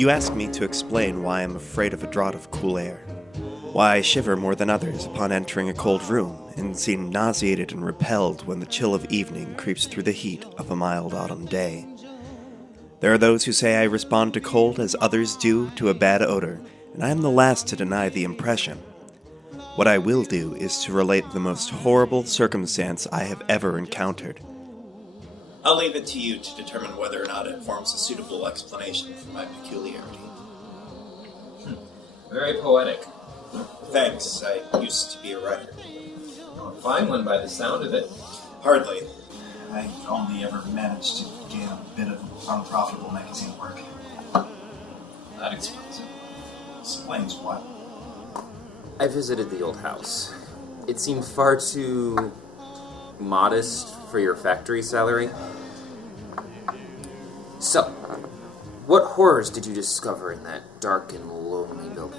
You ask me to explain why I'm afraid of a draught of cool air, why I shiver more than others upon entering a cold room, and seem nauseated and repelled when the chill of evening creeps through the heat of a mild autumn day. There are those who say I respond to cold as others do to a bad odor, and I am the last to deny the impression. What I will do is to relate the most horrible circumstance I have ever encountered. I'll leave it to you to determine whether or not it forms a suitable explanation for my peculiarity. Very poetic. Thanks, I used to be a writer. A fine one by the sound of it. Hardly. I only ever managed to gain a bit of unprofitable magazine work. That explains it. Explains what? I visited the old house. It seemed far too modest for your factory salary. So, what horrors did you discover in that dark and lonely building?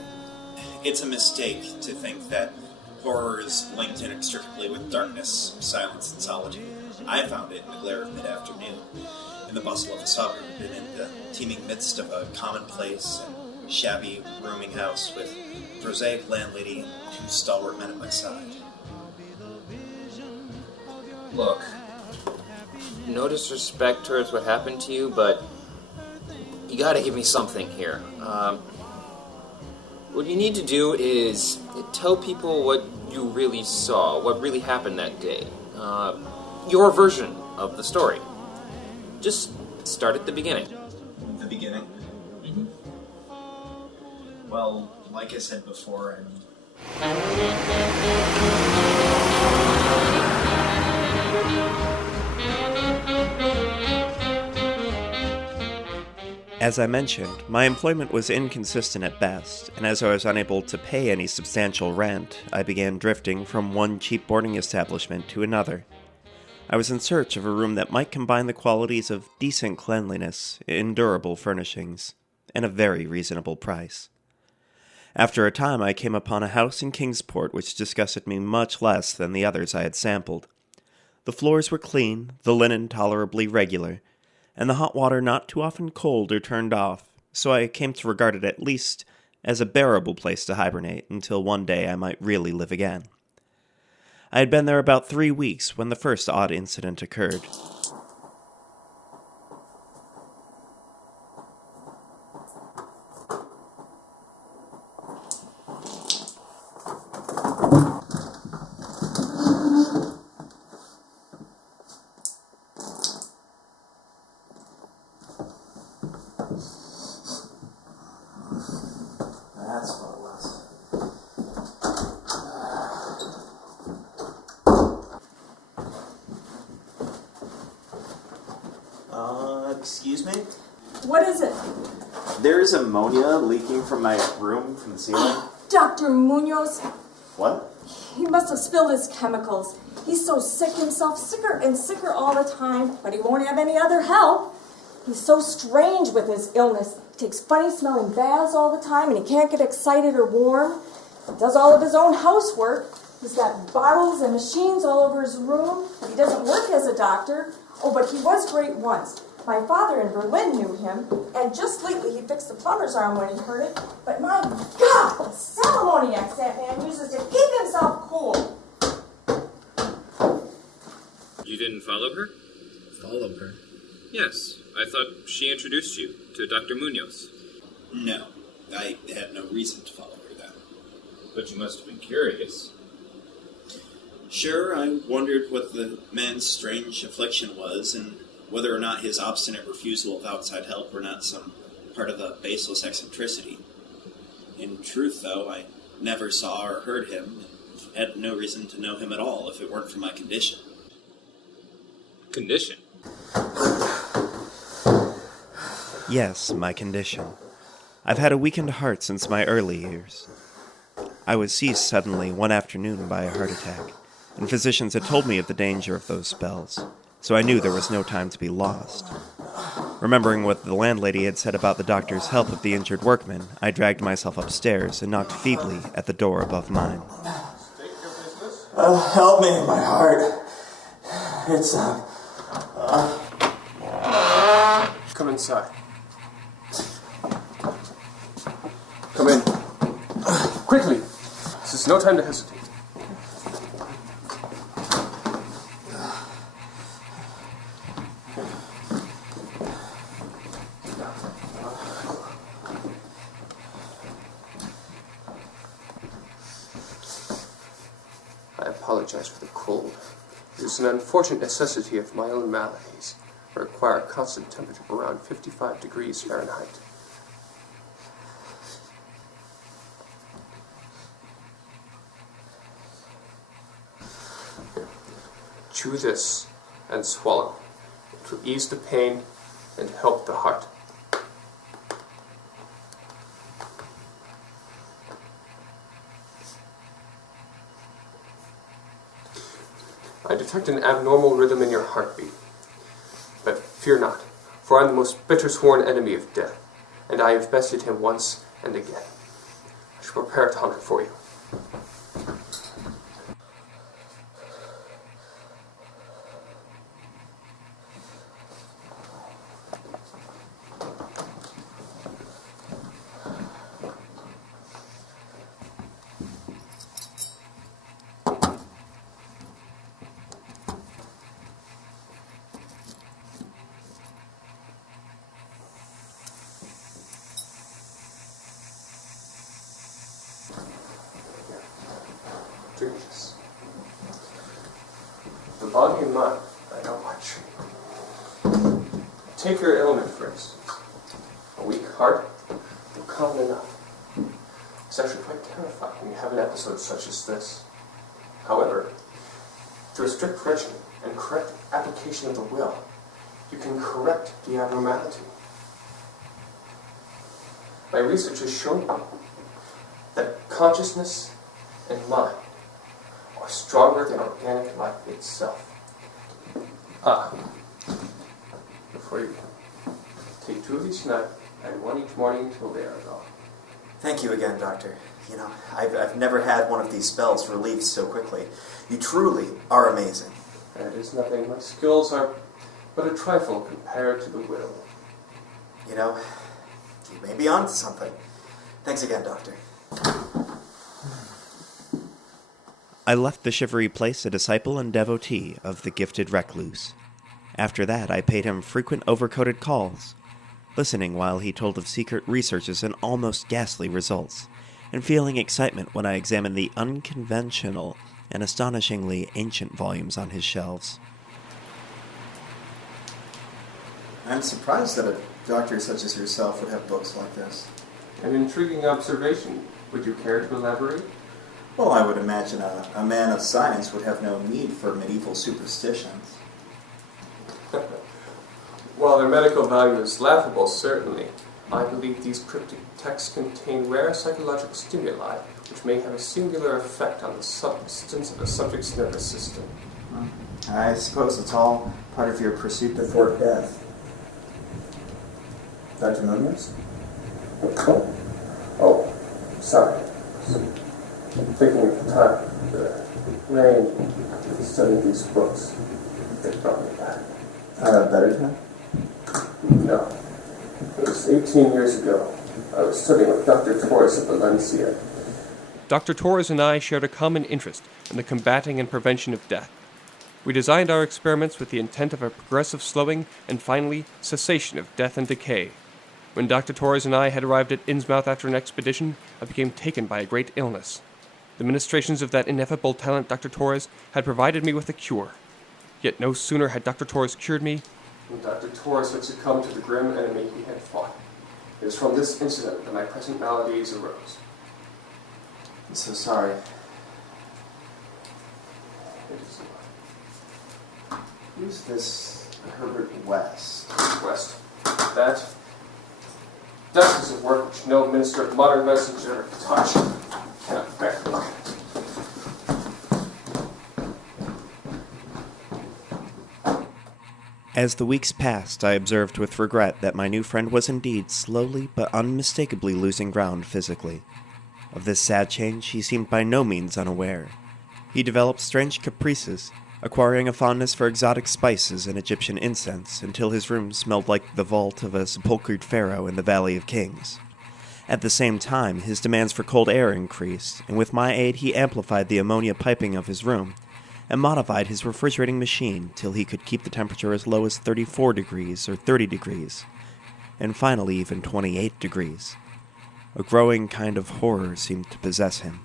It's a mistake to think that horror is linked inextricably with darkness, silence, and solitude. I found it in the glare of mid-afternoon, in the bustle of a suburb, and in the teeming midst of a commonplace and shabby rooming house with a prosaic landlady and two stalwart men at my side. Look, no disrespect towards what happened to you, but you gotta give me something here. What you need to do is tell people what you really saw, what really happened that day. Your version of the story. Just start at the beginning. The beginning? Mm-hmm. Well, like I said before, As I mentioned, my employment was inconsistent at best, and as I was unable to pay any substantial rent, I began drifting from one cheap boarding establishment to another. I was in search of a room that might combine the qualities of decent cleanliness, endurable furnishings, and a very reasonable price. After a time, I came upon a house in Kingsport which disgusted me much less than the others I had sampled. The floors were clean, the linen tolerably regular, and the hot water not too often cold or turned off, so I came to regard it at least as a bearable place to hibernate until one day I might really live again. I had been there about 3 weeks when the first odd incident occurred. that's what it was. Excuse me? What is it? There is ammonia leaking from my room from the ceiling. Dr. Muñoz. What? He must have spilled his chemicals. He's so sick himself, sicker and sicker all the time, but he won't have any other help. He's so strange with his illness. He takes funny smelling baths all the time, and he can't get excited or warm. He does all of his own housework. He's got bottles and machines all over his room, but he doesn't work as a doctor. Oh, but he was great once. My father in Berlin knew him, and just lately he fixed the plumber's arm when he hurt it. But my God, the salmoniacs that man uses to keep himself cool. You didn't follow her? Follow her? Yes. I thought she introduced you to Dr. Muñoz. No, I had no reason to follow her then. But you must have been curious. Sure, I wondered what the man's strange affliction was, and whether or not his obstinate refusal of outside help were not some part of a baseless eccentricity. In truth, though, I never saw or heard him, and had no reason to know him at all if it weren't for my condition. Condition? Yes, my condition. I've had a weakened heart since my early years. I was seized suddenly one afternoon by a heart attack, and physicians had told me of the danger of those spells, so I knew there was no time to be lost. Remembering what the landlady had said about the doctor's help of the injured workman, I dragged myself upstairs and knocked feebly at the door above mine. Help me in my heart. It's, Come inside. Quickly! This is no time to hesitate. I apologize for the cold. It is an unfortunate necessity of my own maladies. I require a constant temperature of around 55 degrees Fahrenheit. Chew this and swallow. It will ease the pain and help the heart. I detect an abnormal rhythm in your heartbeat. But fear not, for I am the most bitter sworn enemy of death, and I have bested him once and again. I shall prepare a tonic for you. Drink this. The body and mind, I know much. Take your ailment first. A weak heart, you're common enough. It's actually quite terrifying when you have an episode such as this. However, through a strict regimen and correct application of the will, you can correct the abnormality. My research has shown me that consciousness and mind are stronger than organic life itself. Before you take 2 of these tonight and 1 each morning until they are gone. Thank you again, Doctor. You know, I've never had one of these spells relieved so quickly. You truly are amazing. That is nothing. My skills are but a trifle compared to the will. You know, you may be onto something. Thanks again, Doctor. I left the shivery place a disciple and devotee of the gifted recluse. After that, I paid him frequent overcoated calls, listening while he told of secret researches and almost ghastly results, and feeling excitement when I examined the unconventional and astonishingly ancient volumes on his shelves. I'm surprised that a doctor such as yourself would have books like this. An intriguing observation. Would you care to elaborate? Well, I would imagine a man of science would have no need for medieval superstitions. While their medical value is laughable, certainly, I believe these cryptic texts contain rare psychological stimuli which may have a singular effect on the substance of the subject's nervous system. I suppose it's all part of your pursuit before death. Dr. Muñoz? Oh, sorry. I'm thinking of the time, the rain, studying these books. They brought me back. A better time? No. It was 18 years ago. I was studying with Dr. Torres at Valencia. Dr. Torres and I shared a common interest in the combating and prevention of death. We designed our experiments with the intent of a progressive slowing and finally cessation of death and decay. When Dr. Torres and I had arrived at Innsmouth after an expedition, I became taken by a great illness. The ministrations of that ineffable talent, Dr. Torres, had provided me with a cure. Yet no sooner had Dr. Torres cured me than Dr. Torres had succumbed to the grim enemy he had fought. It was from this incident that my present maladies arose. I'm so sorry. It is Who's this Herbert West? West. That is a work which no minister of modern medicine should ever touch. Cannot bear to look at it. As the weeks passed, I observed with regret that my new friend was indeed slowly but unmistakably losing ground physically. Of this sad change he seemed by no means unaware. He developed strange caprices, acquiring a fondness for exotic spices and Egyptian incense until his room smelled like the vault of a sepulchred pharaoh in the Valley of Kings. At the same time, his demands for cold air increased, and with my aid he amplified the ammonia piping of his room, and modified his refrigerating machine till he could keep the temperature as low as 34 degrees or 30 degrees, and finally even 28 degrees. A growing kind of horror seemed to possess him.